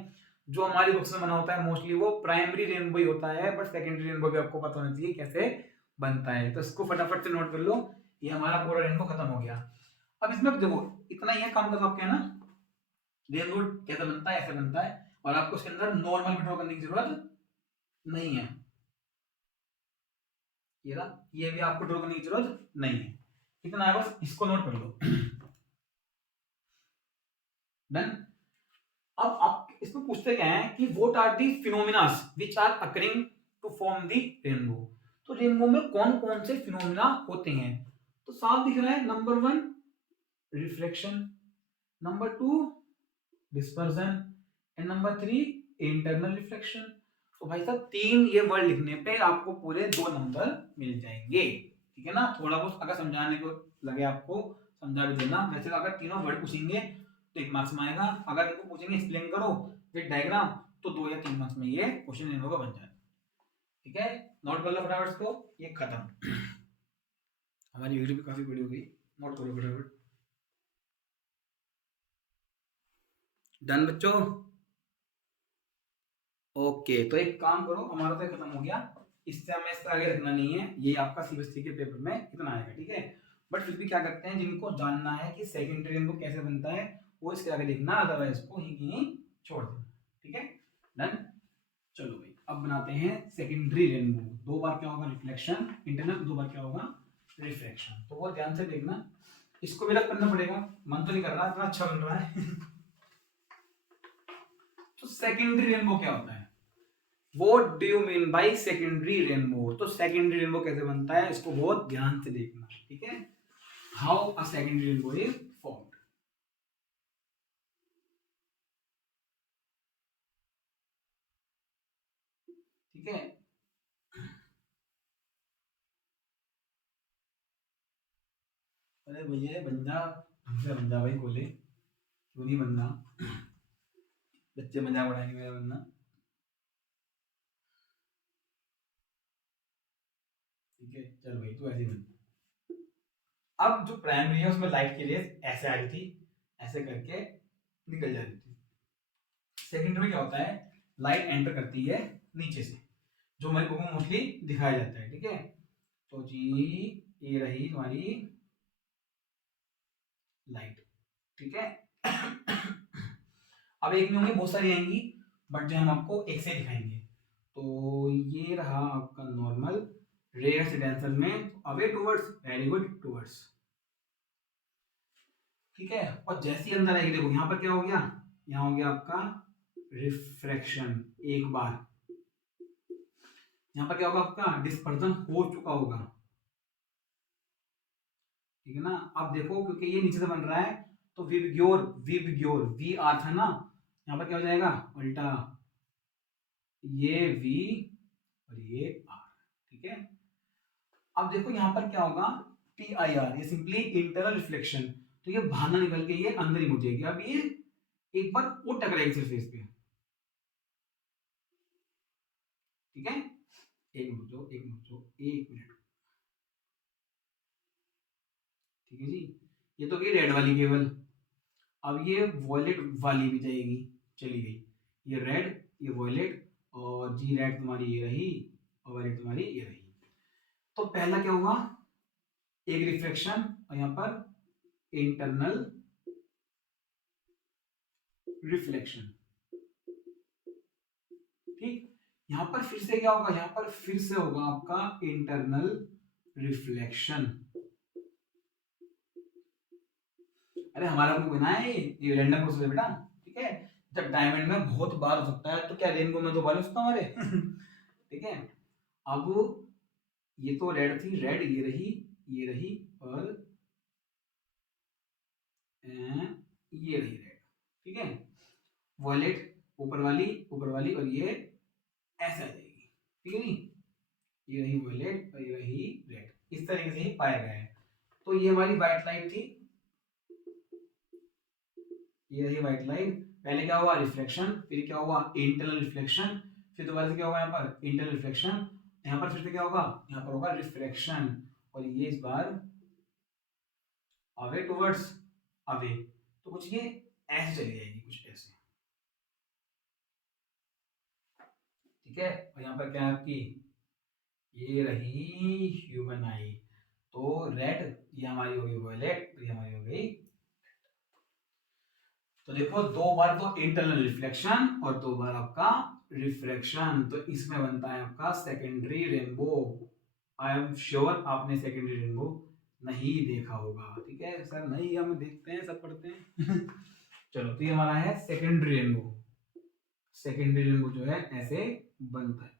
जो हमारी बुक्स में बना होता है मोस्टली वो प्राइमरी रेनबो ही होता है, बट सेकेंडरी रेनबो भी आपको पता होना चाहिए कैसे बनता है, तो इसको फटाफट से नोट कर लो, ये हमारा पूरा रेनबो खत्म हो गया। अब इसमें देखो इतना ही है काम का, तो आपके है ना रेनबो कैसे बनता है, ऐसे बनता है, और आपको उसके अंदर नॉर्मल भी ड्रॉ करने की जरूरत नहीं है, ये ना, ये भी आपको ड्रॉ करने की जरूरत नहीं है, इतना है बस, इसको नोट कर लो। डन। अब आप इसमें पूछते क्या है कि what are the phenomenas which are occurring to form the rainbow. तो रेनबो में कौन कौन से फिनोमिना होते हैं, तो साफ दिख रहा है, number 1 reflection, number 2 dispersion and number 3 internal reflection. तो भाई साहब 3 ये वर्ड लिखने पे आपको पूरे 2 नंबर मिल जाएंगे, ठीक है ना। थोड़ा बहुत अगर समझाने को लगे आपको समझा भी देना, वैसे तो अगर तीनों वर्ड पूछेंगे तो 1 मार्क्स में आएगा, अगर इनको पूछेंगे एक्सप्लेन करो विद डायग्राम तो 2 या 3 मार्क्स में ये क्वेश्चन इन होगा बन जाए, ठीक है। नोट कर लो फटाफट इसको, ये खत्म। हमारी वीडियो भी काफी बड़ी हो गई, नोट करो फटाफट। डन बच्चों, ओके। तो एक काम करो, हमारा तो खत्म हो गया, इससे हमें इसका आगे रखना नहीं है, ये आपका सीबीएसई के पेपर में इतना आएगा, ठीक है। बट फिर भी क्या करते हैं, जिनको जानना है कि सेकेंडरी रेनबो कैसे बनता है वो इसके आगे देखना, अदरवाइज को ही छोड़ देना, ठीक है। डन। चलो भाई अब बनाते हैं सेकेंडरी रेनबो। 2 बार क्या होगा रिफ्लेक्शन इंटरनल, 2 बार क्या होगा रिफ्लेक्शन, तो वो ध्यान से देखना, इसको भी रख करना पड़ेगा, मन तो नहीं कर रहा, इतना अच्छा बन रहा है। तो सेकेंडरी रेनबो क्या होता है, What do you mean by secondary rainbow? तो secondary rainbow कैसे बनता है इसको बहुत ध्यान से देखना, ठीक है। How a secondary rainbow is formed, ठीक है। अरे भैया बंदा हमसे बंदा भाई बोले क्यों नहीं बनना, बच्चे मजाक उड़ाएंगे मेरा बनना, ठीक है। चल भाई तू ऐसे ही बन। अब जो प्राइमरी है उसमें लाइट की रेस ऐसे आ रही थी, ऐसे करके निकल जा रही थी। सेकेंडरी में क्या होता है, लाइट एंटर करती है नीचे से, जो हमारी बुक में मोस्टली दिखाया जाता है, ठीक है। तो जी ये रही तुम्हारी लाइट, ठीक है। अब एक नहीं होंगी, बहुत सारी आएंगी, बट जो हम आपको एक से दिखाएंगे। तो ये रहा आपका नॉर्मल, रेयर से डेंसर में away towards, very good towards, ठीक है। और जैसी अंदर आएगी देखो यहाँ पर क्या हो गया, यहाँ हो गया आपका रिफ्रैक्शन एक बार, यहाँ पर क्या होगा आपका डिस्पर्जन हो चुका होगा, ठीक है ना। अब देखो क्योंकि ये नीचे से बन रहा है तो विबग्योर, विबग्योर वी आर था ना, यहाँ पर क्या हो जाएगा उल्टा, ये वी और ये आर, ठीक है। अब देखो यहाँ पर क्या होगा टी आई आर, ये सिंपली इंटरनल रिफ्लेक्शन, तो ये बाहर निकल के ये अंदर ही मुड़ जाएगी। अब ये एक बार वो टकराएगी सरफेस पे, ठीक है। एक मिनट दो, एक मिनट दो, एक मिनट, ठीक है जी। ये तो गई रेड वाली केबल, अब ये वॉयलेट वाली भी जाएगी, चली गई, ये रेड ये वॉयलेट, और जी रेड तुम्हारी ये रही और वॉयलेट तुम्हारी ये रही। तो पहला क्या हुआ, एक रिफ्लेक्शन और यहाँ पर इंटरनल रिफ्लेक्शन, ठीक। यहां पर फिर से क्या होगा, यहां पर फिर से होगा आपका इंटरनल रिफ्लेक्शन। अरे हमारा बुक बना है ये रैंडम प्रोसेस है बेटा, ठीक है। जब डायमंड में बहुत बार हो सकता है तो क्या रेनबो में 2 बार हो सकता हमारे, ठीक है। अब ये तो रेड थी, रेड ये रही और ये रही रेड, ठीक है। वॉयलेट ऊपर वाली और ये ऐसे आ जाएगी, ठीक है नी। ये रही वॉयलेट और ये रही रेड, इस तरीके से ही पाया गया है। तो ये हमारी व्हाइट लाइट थी, ये रही व्हाइट लाइट, पहले क्या हुआ रिफ्लेक्शन, फिर क्या हुआ इंटरनल रिफ्लेक्शन, फिर दोबारा से क्या होगा यहाँ पर इंटरनल रिफ्लेक्शन, यहाँ पर फिर से क्या होगा, यहाँ पर होगा रिफ्लेक्शन, और ये इस बार अवे टुवर्ड्स अवे, तो कुछ ये ऐसे चली जाएगी, कुछ ऐसे, ठीक है। और यहाँ पर क्या है आपकी, ये रही ह्यूमन आई, तो रेड ये हमारी हो गई वॉयलेट, ये हमारी हो गई। तो देखो 2 बार तो इंटरनल रिफ्लेक्शन और 2 बार आपका रिफ्रैक्शन, तो इसमें बनता है आपका secondary rainbow. I am sure आपने सेकेंडरी रेनबो नहीं देखा होगा, ठीक है सर, नहीं हम देखते हैं सब पढ़ते हैं। चलो, तो ये हमारा है सेकेंडरी रेनबो। सेकेंडरी रेनबो जो है ऐसे बनता है।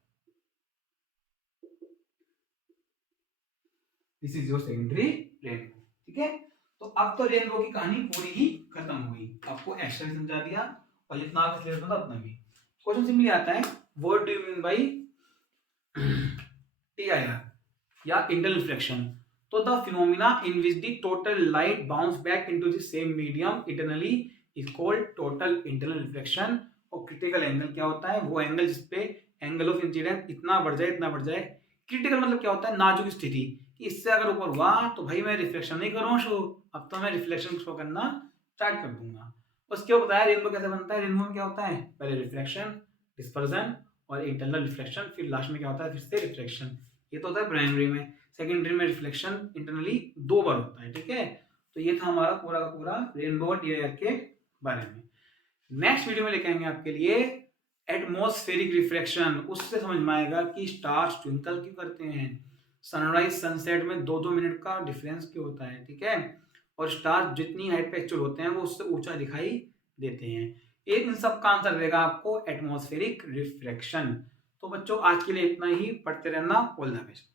This is your secondary rainbow. ठीक है, तो अब तो रेनबो की कहानी पूरी ही खत्म हो गई। आपको एक्स्ट्रा समझा दिया और जितना आप सिलेबस में था उतना भी। क्वेश्चन सिंपली आता है, what do you mean by TIR या इंटरनल रिफ्लेक्शन? तो the phenomena in which the total light bounce back into the same medium internally is called total internal reflection. और क्रिटिकल एंगल क्या होता है? वो angle जिसपे एंगल ऑफ इंसिडेंस इतना बढ़ जाए, इतना बढ़ जाए। क्रिटिकल मतलब क्या होता है? नाजुक स्थिति, कि इससे अगर ऊपर हुआ तो भाई मैं रिफ्लेक्शन नहीं कर रहा हूँ शो, अब तो मैं रिफ्लेक्शन शो करना स्टार्ट कर दूंगा। उसके ऊपर बताया रेनबो कैसे बनता है। रेनबो में क्या होता है? पहले रिफ्लेक्शन, डिस्पर्जन और इंटरनल रिफ्लेक्शन, फिर लास्ट में क्या होता है? फिर से रिफ्लेक्शन। ये तो होता है प्राइमरी में। सेकेंडरी में रिफ्लेक्शन इंटरनली 2 बार होता है। ठीक है, तो ये था हमारा पूरा का पूरा रेनबो और TIR के बारे में। नेक्स्ट वीडियो में लेके आएंगे आपके लिए एटमॉस्फेरिक रिफ्रैक्शन। उससे समझ में आएगा कि स्टार्स ट्विंकल क्यों करते हैं, सनराइज सनसेट में 2-2 मिनट का डिफरेंस क्यों होता है। ठीक है, और स्टार जितनी हाइट पे एक्चुअल होते हैं वो उससे ऊंचा दिखाई देते हैं। एक इन सब का आंसर देगा आपको एटमॉस्फेरिक रिफ्रैक्शन। तो बच्चों आज के लिए इतना ही, पढ़ते रहना। All the best.